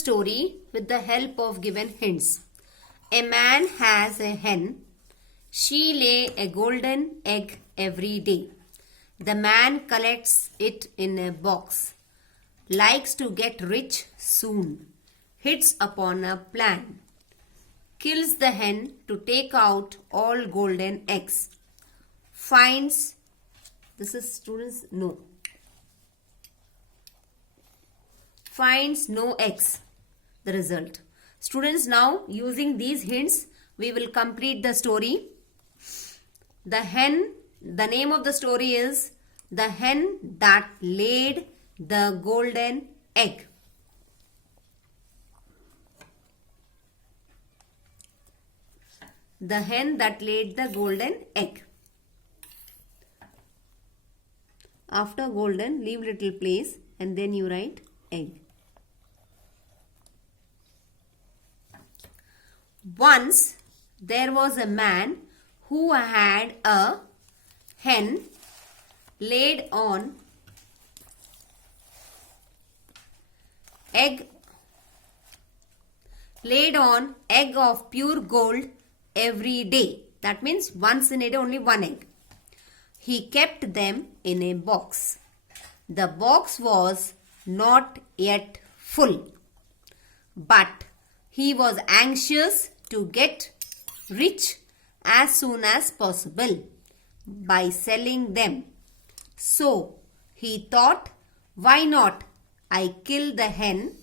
story with the help of given hints. A man has a hen. She lay a golden egg every day. The man collects it in a box. Likes to get rich soon. Hits upon a plan. Kills the hen to take out all golden eggs. Finds, this is students, no. Finds no eggs, the result. Students, now using these hints, we will complete the story. The hen, the name of the story is The Hen That Laid the Golden Egg. The hen that laid the golden egg. After golden, leave little place and then you write egg. Once there was a man who had a hen laid on egg of pure gold every day. That means once in a day only one egg. He kept them in a box. The box was not yet full, but he was anxious to get rich as soon as possible by selling them. So he thought, why not I kill the hen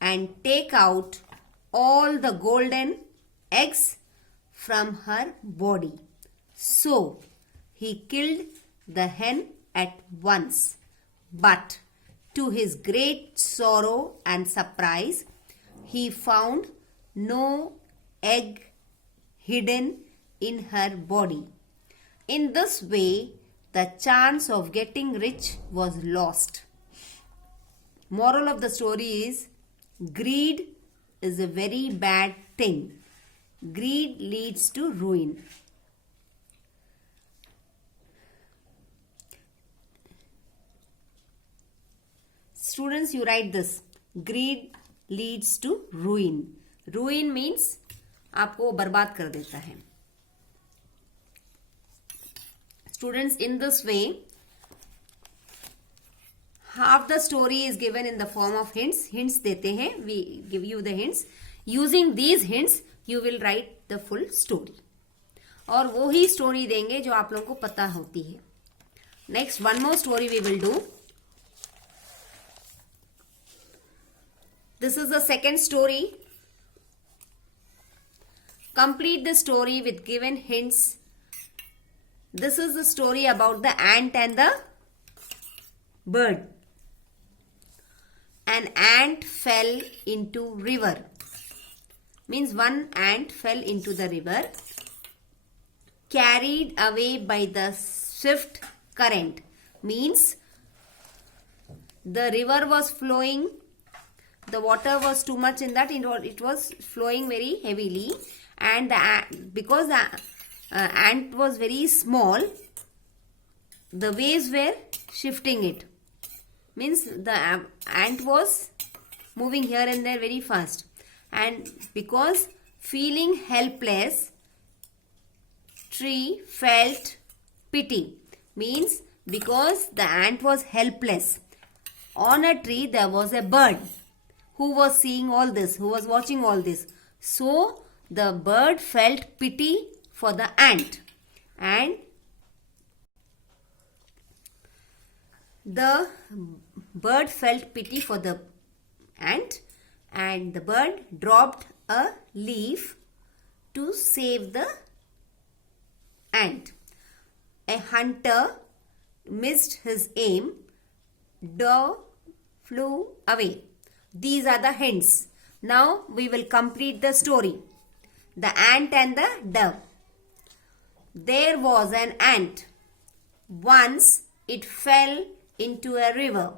and take out all the golden eggs from her body. So he killed the hen at once. But to his great sorrow and surprise, he found no egg hidden in her body. In this way, the chance of getting rich was lost. Moral of the story is, greed is a very bad thing. Greed leads to ruin. Students, you write this. Greed leads to ruin. Ruin means आपको बर्बाद कर देता है. Students, in this way, half the story is given in the form of hints. Hints देते हैं. We give you the hints. Using these hints, you will write the full story. और वो ही story देंगे जो आप लोगों को पता होती है. Next, one more story we will do. This is the second story. Complete the story with given hints. This is the story about the ant and the bird. An ant fell into river. Means one ant fell into the river, carried away by the swift current. Means the river was flowing, the water was too much in that, it was flowing very heavily, and because the ant was very small, the waves were shifting it. Means the ant was moving here and there very fast. And because feeling helpless, tree felt pity. Means because the ant was helpless. On a tree there was a bird who was seeing all this, who was watching all this. So the bird felt pity for the ant. And the bird felt pity for the ant. And the bird dropped a leaf to save the ant. A hunter missed his aim. Dove flew away. These are the hints. Now we will complete the story. The ant and the dove. There was an ant. Once it fell into a river.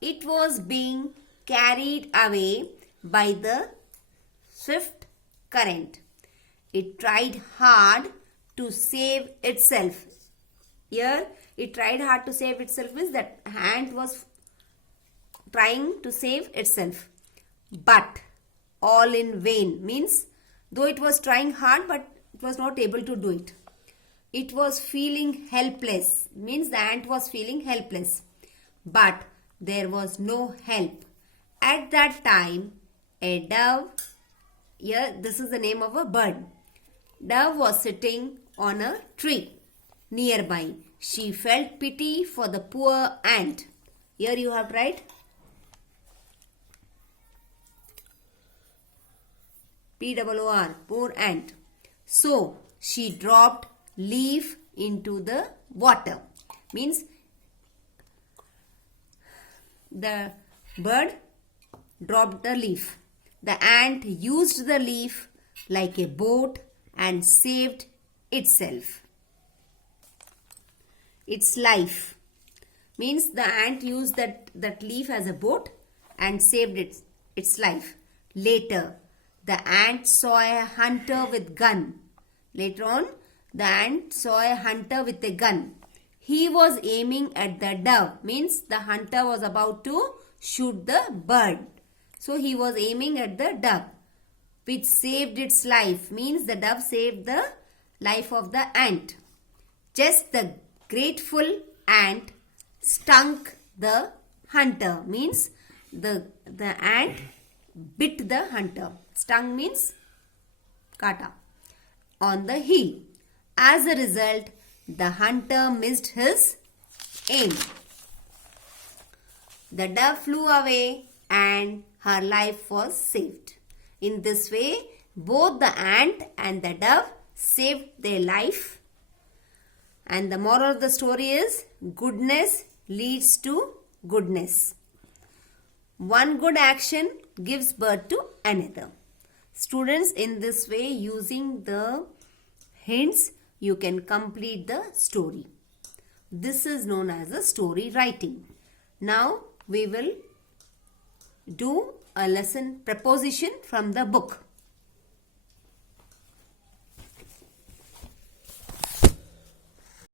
It was being carried away by the swift current. It tried hard to save itself. Here, it tried hard to save itself means that ant was trying to save itself. but all in vain means though it was trying hard but it was not able to do it. It was feeling helpless means the ant was feeling helpless, but there was no help. At that time a dove, here this is the name of a bird, dove was sitting on a tree nearby. She felt pity for the poor ant. Here you have to write P-O-O-R, poor ant. So she dropped leaf into the water. Means the bird dropped the leaf. The ant used the leaf like a boat and saved itself. Its life. Means the ant used that leaf as a boat and saved its life. Later, the ant saw a hunter with gun. Later on, the ant saw a hunter with a gun. He was aiming at the dove. Means the hunter was about to shoot the bird. So he was aiming at the dove, which saved its life. Means the dove saved the life of the ant. Just the grateful ant stung the hunter. Means the ant bit the hunter. Stung means kata on the heel. As a result, the hunter missed his aim. The dove flew away and her life was saved. In this way, both the ant and the dove saved their life. And the moral of the story is goodness leads to goodness. One good action gives birth to another. Students, in this way, using the hints, you can complete the story. This is known as a story writing. Now, we will do a lesson preposition from the book.